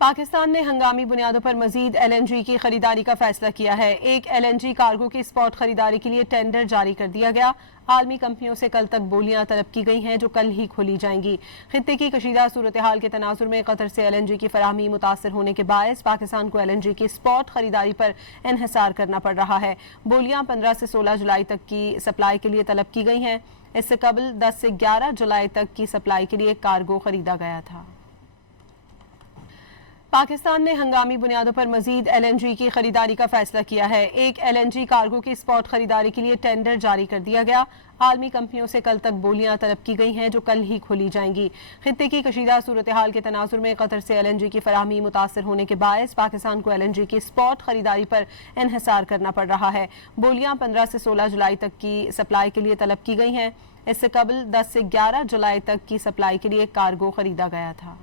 पाकिस्तान ने हंगामी बुनियादों पर मजीद LNG की खरीदारी का फैसला किया है। एक LNG कार्गो की स्पॉट खरीदारी के लिए टेंडर जारी कर दिया गया। आलमी कंपनियों से कल तक बोलियां तलब की गई हैं जो कल ही खोली जाएंगी। खित्ते की कशीदा सूरत हाल के तनाजुर में कतर से LNG की फराहमी मुतासर होने के बायस पाकिस्तान को LNG की स्पॉट खरीदारी पर इन्हिसार करना पड़ रहा है। बोलियां 15 से 16 जुलाई तक की सप्लाई के लिए तलब की गई हैं। इससे कबल 10 से 11 जुलाई तक की सप्लाई के लिए कार्गो खरीदा गया था। पाकिस्तान ने हंगामी बुनियादों पर मजीद LNG की खरीदारी का फैसला किया है। एक LNG कार्गो की स्पॉट खरीदारी के लिए टेंडर जारी कर दिया गया। आलमी कंपनियों से कल तक बोलियां तलब की गई हैं जो कल ही खोली जाएंगी। खित्ते की कशीदा सूरत हाल के तनाजुर में कतर से LNG की फराहमी मुतासर होने के बायस पाकिस्तान को LNG की स्पॉट खरीदारी पर इन्हिसार करना पड़ रहा है। बोलियां 15 से 16 जुलाई तक की सप्लाई के लिए तलब की गई हैं। इससे कबल 10 से 11 जुलाई तक की सप्लाई के लिए कार्गो खरीदा गया था।